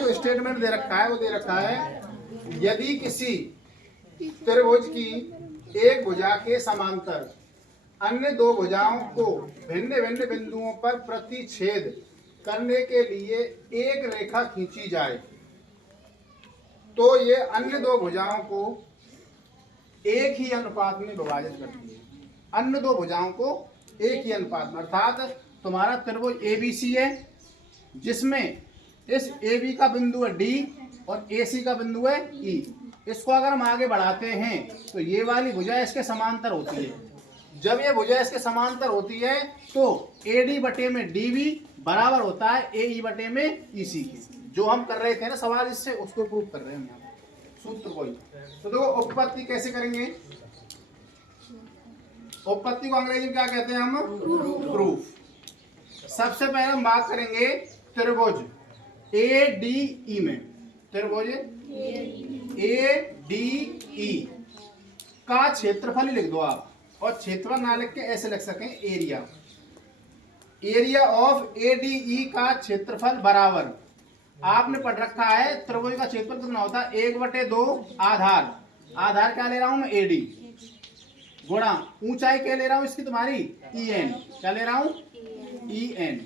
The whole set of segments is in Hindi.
जो स्टेटमेंट दे रखा है वो दे रखा है, यदि किसी त्रिभुज की एक भुजा के समांतर अन्य दो भुजाओं को भिन्न भिन्न बिंदुओं पर प्रतिच्छेद करने के लिए एक रेखा खींची जाए तो ये अन्य दो भुजाओं को एक ही अनुपात में विभाजित करती है। अन्य दो भुजाओं को एक ही अनुपात में, अर्थात तुम्हारा त्रिभुज एबीसी है जिसमें इस AB का बिंदु है D और AC का बिंदु है E। इसको अगर हम आगे बढ़ाते हैं तो ये वाली भुजा इसके समांतर होती है। जब ये भुजा इसके समांतर होती है तो AD बटे में DB बराबर होता है AE बटे में EC के। जो हम कर रहे थे ना सवाल, इससे उसको प्रूव कर रहे हैं हम यहाँ सूत्र कोई। तो देखो उपपत्ति कैसे करेंगे, उपपत्ति को अंग्रेजी में क्या कहते हैं हम, प्रूफ। सबसे पहले हम बात करेंगे त्रिभुज ADE में, त्रिभुज ADE का क्षेत्रफल ही लिख दो आप, और क्षेत्रफल ना लिख के ऐसे लिख सकें एरिया, एरिया ऑफ ADE का क्षेत्रफल बराबर, आपने पढ़ रखा है त्रिभुज का क्षेत्रफल कितना होता है, 1/2 आधार, आधार क्या ले रहा हूं मैं AD, गुणा ऊंचाई क्या ले रहा हूं इसकी तुम्हारी EN, क्या ले रहा हूं EN,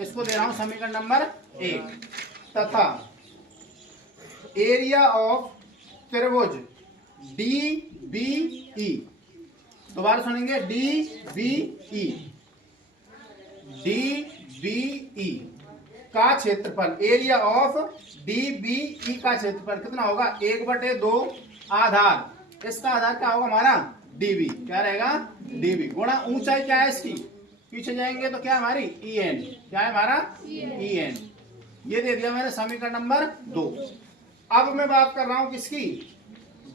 इसको दे रहा हूं समीकरण नंबर 1, तथा एरिया ऑफ त्रिभुज DBE, दोबारा सुनेंगे DBE, DBE का क्षेत्रफल, एरिया ऑफ DBE का क्षेत्रफल कितना होगा, 1/2 आधार, इसका आधार क्या होगा हमारा DB, क्या रहेगा DB, गुणा ऊंचाई क्या है इसकी, पीछे जाएंगे तो क्या हमारी EN, क्या है हमारा EN, ये दे दिया मैंने समीकरण नंबर 2। अब मैं बात कर रहा हूं किसकी,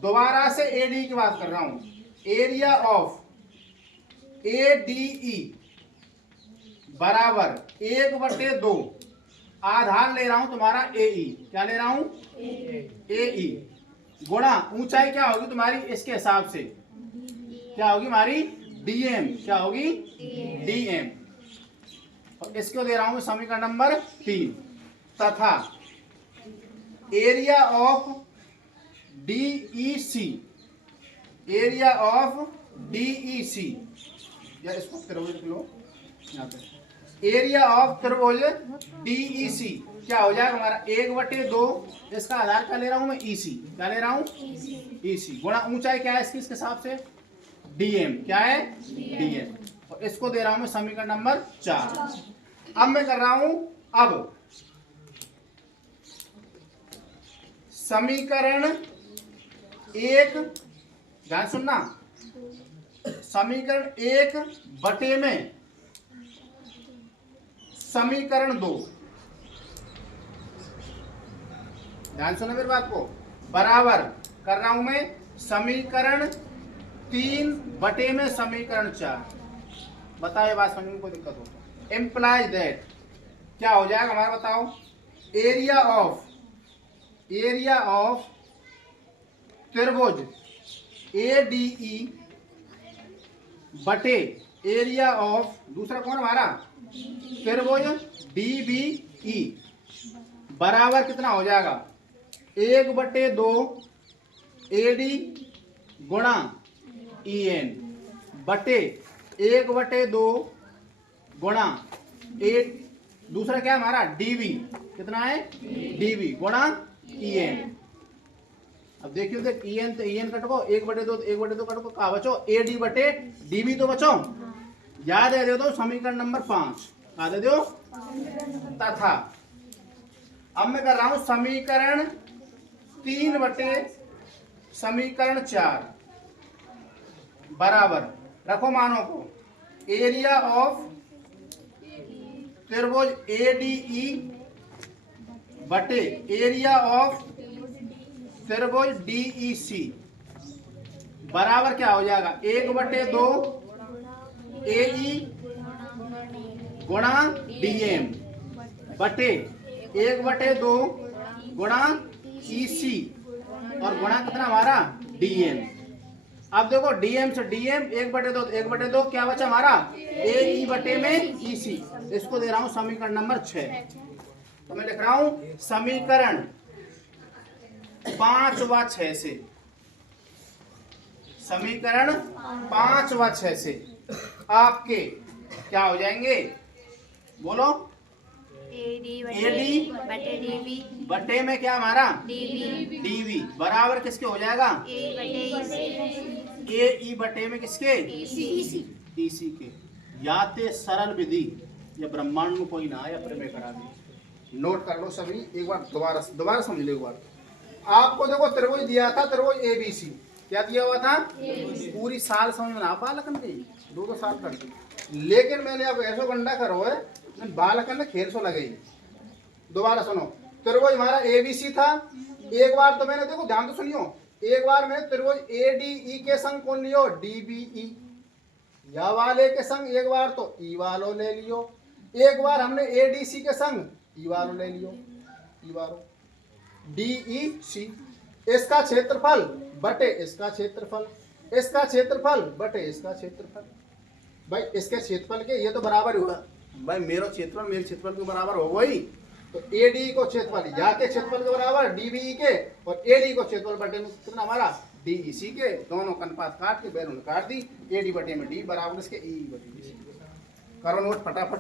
दोबारा से AD की बात कर रहा हूं, एरिया ऑफ ADE बराबर 1/2 आधार ले रहा हूं तुम्हारा AE, क्या ले रहा हूं AE, गुणा ऊंचाई क्या होगी तुम्हारी इसके हिसाब से, क्या होगी हमारी DM, क्या होगी DM, और इसको दे रहा हूं समीकरण नंबर 3, तथा area of DEC, area of DEC, या इसको त्रिभुज लिख लो यहाँ पे, एरिया ऑफ त्रिभुज DEC क्या हो जाएगा हमारा 1/2, इसका आधार क्या ले रहा हूं मैं EC, क्या ले रहा हूं EC, गुणा ऊंचाई क्या है इसकी इसके हिसाब से DM, क्या है DM, और इसको दे रहा हूं मैं समीकरण नंबर 4। अब मैं कर रहा हूं अब समीकरण 1, ध्यान सुनना, समीकरण 1 बटे में समीकरण 2, ध्यान सुनो मेरी बात को, बराबर कर रहा हूं मैं समीकरण 3 बटे में समीकरण 4। बताओ ये बात समझने में कोई दिक्कत हो, इम्प्लाइज दैट क्या हो जाएगा हमारा, बताओ एरिया ऑफ त्रिभुज ADE बटे एरिया ऑफ दूसरा कौन हमारा त्रिभुज DBE बराबर कितना हो जाएगा, 1/2 AD गुणा EN बटे 1/2 गुणा दूसरा क्या हमारा DB, कितना है DB गुणा EN। अब देखियो देख EN तो EN कटको 1/2 कटको कहा बचो AD बटे DB तो बचो, याद है दे दो समीकरण नंबर 5, याद है दो, तथा अब मैं कर रहा हूं समीकरण 3 बटे समीकरण 4 बराबर, रखो मानों को, एरिया ऑफ त्रिभुज ADE बटे एरिया ऑफ त्रिभुज DEC बराबर क्या हो जाएगा, 1/2 AE गुणा DM बटे 1/2 गुणा EC और गुणा कितना हमारा DM। अब देखो DM से DM 1/2 क्या बचा हमारा AE बटे में EC, इसको दे रहा हूं समीकरण नंबर 6। तो मैं लिख रहा हूं समीकरण 5 व 6 से, समीकरण 5 व 6 से आपके क्या हो जाएंगे, बोलो। एडी बटे डीवी बटे में क्या हमारा डीवी डीवी बराबर किसके हो जाएगा, ए बटे ए ई बटे में किसके, ईसी के। या ते सरल विधि या ब्रह्मांड में कोई ना आया प्रमेय करा दी। नोट कर लो सभी, एक बार दोबारा समझ लो। एक बार आपको देखो त्रिभुज दिया था, त्रिभुज एबीसी क्या दिया हुआ था, पूरी साल समझ में ना बालकन की 2 साल कर दी, लेकिन मैंने अब ऐसो गंडा करो है बालकन ने खेल सो लगे। दोबारा सुनो, त्रिभुज हमारा एबीसी था, एक बार तो मैंने देखो ध्यान तो सुनियो, एक बार मैंने त्रिभुज एडीई के संग कौन लियो, डीबीई, या वाले के संग एक बार तो ई वालो ले लियो, एक बार हमने एडीसी के संग ई वालो ले लियो, ई वालो डीईसी। इसका क्षेत्रफल बटे इसका क्षेत्रफल, इसका क्षेत्रफल बटे इसका क्षेत्रफल। भाई इसके क्षेत्रफल के ये तो बराबर हुआ, भाई मेरा क्षेत्रफल मेरे क्षेत्रफल के बराबर हो गई, तो एडी को क्षेत्रफल या के क्षेत्रफल के बराबर डीबीई के, और एडी को क्षेत्रफल बटे में कितना हमारा डीईसी के, दोनों का अनुपात काट के बैरून काट दी, एडी बटे में डी बराबर इसके ई बटे में सी। करो नोट फटाफट।